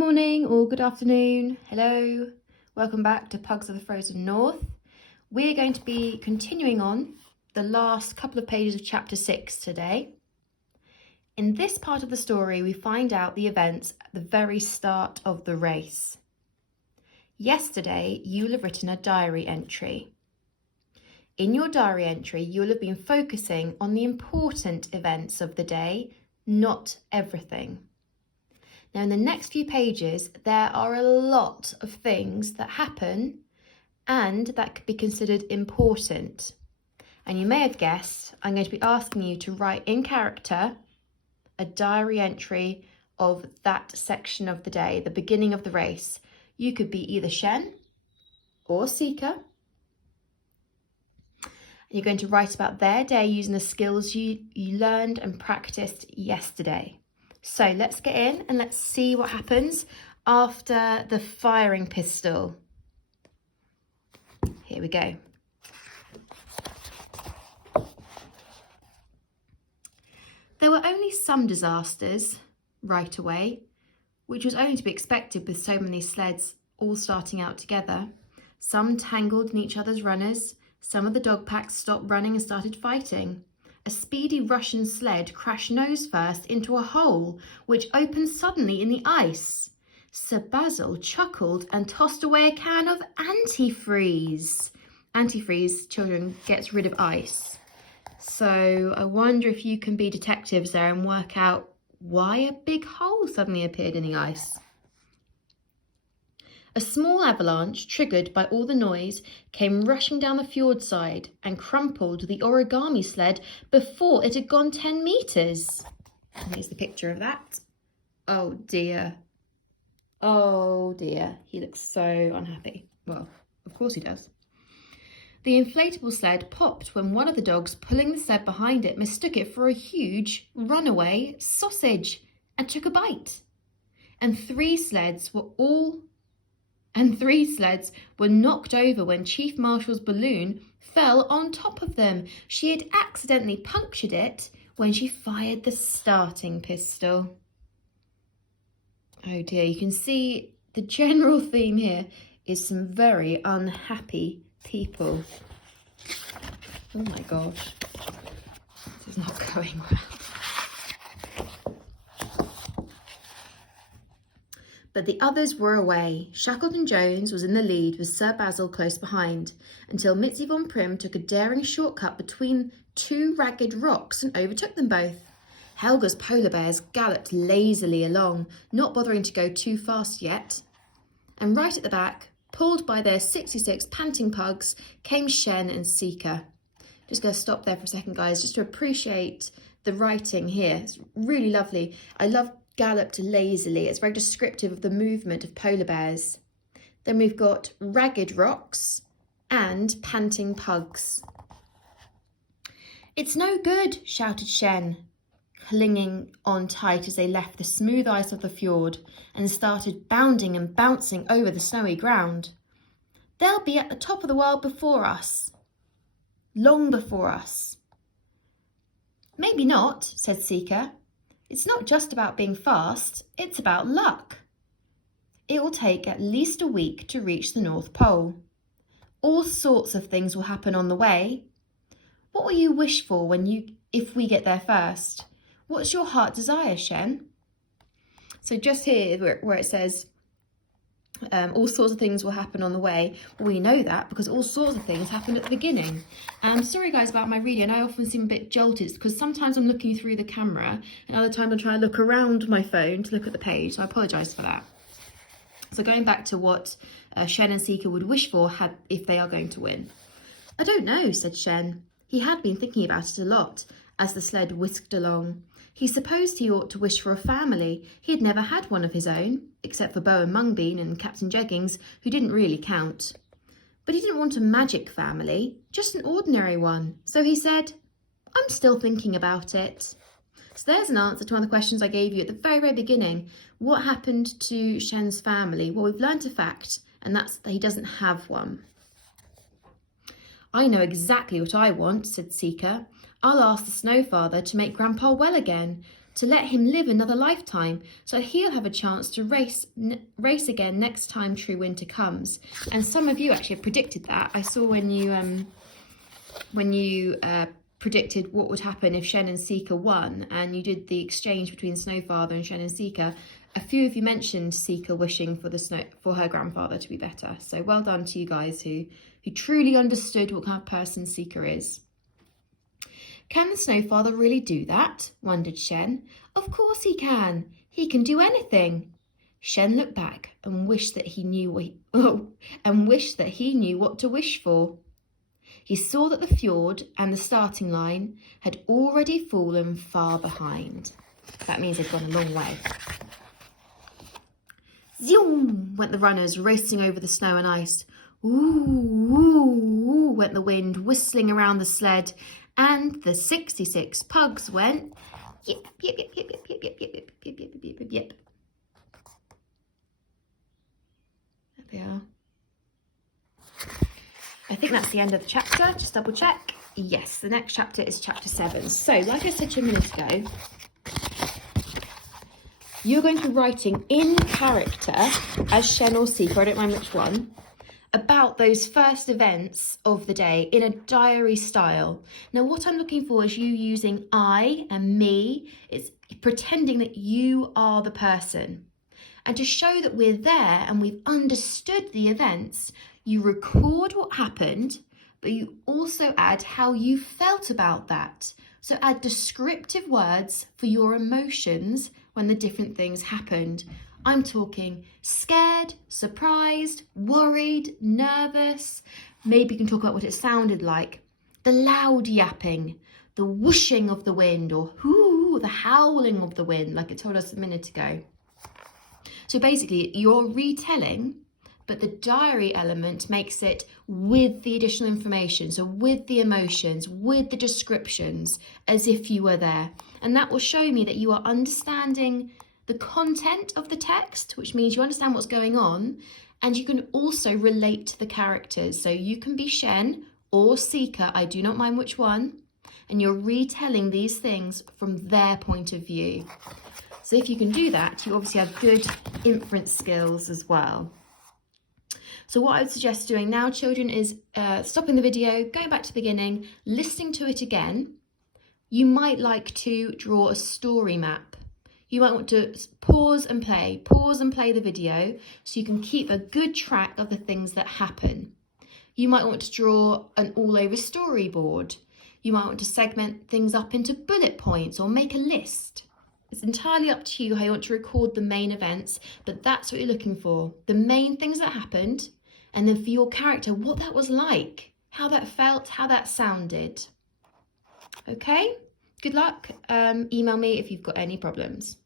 morning or good afternoon. Hello. Welcome back to Pugs of the Frozen North. We're going to be continuing on the last couple of pages of chapter 6 today. In this part of the story, we find out the events at the very start of the race. Yesterday, you will have written a diary entry. In your diary entry, you will have been focusing on the important events of the day, not everything. Now, in the next few pages, there are a lot of things that happen and that could be considered important. And you may have guessed, I'm going to be asking you to write in character a diary entry of that section of the day, the beginning of the race. You could be either Shen or Seeker. You're going to write about their day using the skills you learned and practiced yesterday. So let's get in and let's see what happens after the firing pistol. Here we go. There were only some disasters right away, which was only to be expected with so many sleds all starting out together. Some tangled in each other's runners. Some of the dog packs stopped running and started fighting. A speedy Russian sled crashed nose first into a hole, which opened suddenly in the ice. Sir Basil chuckled and tossed away a can of antifreeze. Antifreeze, children, gets rid of ice. So I wonder if you can be detectives there and work out why a big hole suddenly appeared in the ice. A small avalanche, triggered by all the noise, came rushing down the fjord side and crumpled the origami sled before it had gone 10 metres. Here's the picture of that. Oh dear. Oh dear. He looks so unhappy. Well, of course he does. The inflatable sled popped when one of the dogs pulling the sled behind it mistook it for a huge runaway sausage and took a bite. And three sleds were knocked over when Chief Marshal's balloon fell on top of them. She had accidentally punctured it when she fired the starting pistol. Oh dear, you can see the general theme here is some very unhappy people. Oh my gosh, this is not going well. But the others were away. Shackleton Jones was in the lead with Sir Basil close behind, until Mitzi von Prim took a daring shortcut between two ragged rocks and overtook them both. Helga's polar bears galloped lazily along, not bothering to go too fast yet. And right at the back, pulled by their 66 panting pugs, came Shen and Seeker. Just going to stop there for a second, guys, just to appreciate the writing here. It's really lovely. I love galloped lazily. It's very descriptive of the movement of polar bears. Then we've got ragged rocks and panting pugs. It's no good, shouted Shen, clinging on tight as they left the smooth ice of the fjord and started bounding and bouncing over the snowy ground. They'll be at the top of the world before us, long before us. Maybe not, said Seeker. It's not just about being fast, it's about luck. It will take at least a week to reach the North Pole. All sorts of things will happen on the way. What will you wish for if we get there first? What's your heart desire, Shen? So just here where it says, all sorts of things will happen on the way. Well, we know that because all sorts of things happened at the beginning. Sorry guys about my reading. I often seem a bit jolted because sometimes I'm looking through the camera and other times I'm trying to look around my phone to look at the page. So I apologise for that. So going back to what Shen and Seeker would wish for if they are going to win. I don't know, said Shen. He had been thinking about it a lot as the sled whisked along. He supposed he ought to wish for a family. He had never had one of his own, except for Bo and Mungbean and Captain Jeggings, who didn't really count. But he didn't want a magic family, just an ordinary one. So he said, I'm still thinking about it. So there's an answer to one of the questions I gave you at the very, very beginning. What happened to Shen's family? Well, we've learnt a fact, and that's that he doesn't have one. I know exactly what I want, said Seeker. I'll ask the Snow Father to make Grandpa well again. to let him live another lifetime, so he'll have a chance to race again next time true winter comes. And some of you actually have predicted that. I saw when you predicted what would happen if Shen and Sika won, and you did the exchange between Snowfather and Shen and Sika. A few of you mentioned Sika wishing for her grandfather to be better. So well done to you guys who truly understood what kind of person Sika is. Can the Snowfather really do that? Wondered Shen. Of course he can. He can do anything. Shen looked back and wished that he knew what to wish for. He saw that the fjord and the starting line had already fallen far behind. That means they've gone a long way. Zoom went the runners racing over the snow and ice. Ooh, ooh, ooh went the wind whistling around the sled, and the 66 pugs went yip, yip, yip, yip, yip, yip, yip, yip, yip, yip, yip, yip, yip. There they are. I think that's the end of the chapter. Just double check. Yes, the next chapter is chapter 7. So, like I said to you a minute ago, you're going to be writing in character, as Shen or Sika, I don't mind which one, about those first events of the day in a diary style. Now, what I'm looking for is you using I and me. It's pretending that you are the person. And to show that we're there and we've understood the events, you record what happened, but you also add how you felt about that. So add descriptive words for your emotions when the different things happened. I'm talking scared, surprised, worried, nervous. Maybe you can talk about what it sounded like. The loud yapping, the whooshing of the wind, or the howling of the wind, like it told us a minute ago. So basically, you're retelling, but the diary element makes it with the additional information, so with the emotions, with the descriptions, as if you were there. And that will show me that you are understanding the content of the text, which means you understand what's going on, and you can also relate to the characters. So you can be Shen or Sika, I do not mind which one, and you're retelling these things from their point of view. So if you can do that, you obviously have good inference skills as well. So what I would suggest doing now, children, is stopping the video, going back to the beginning, listening to it again. You might like to draw a story map. You might want to pause and play the video so you can keep a good track of the things that happen. You might want to draw an all-over storyboard. You might want to segment things up into bullet points or make a list. It's entirely up to you how you want to record the main events, but that's what you're looking for. The main things that happened, and then for your character, what that was like, how that felt, how that sounded. Okay, good luck. Email me if you've got any problems.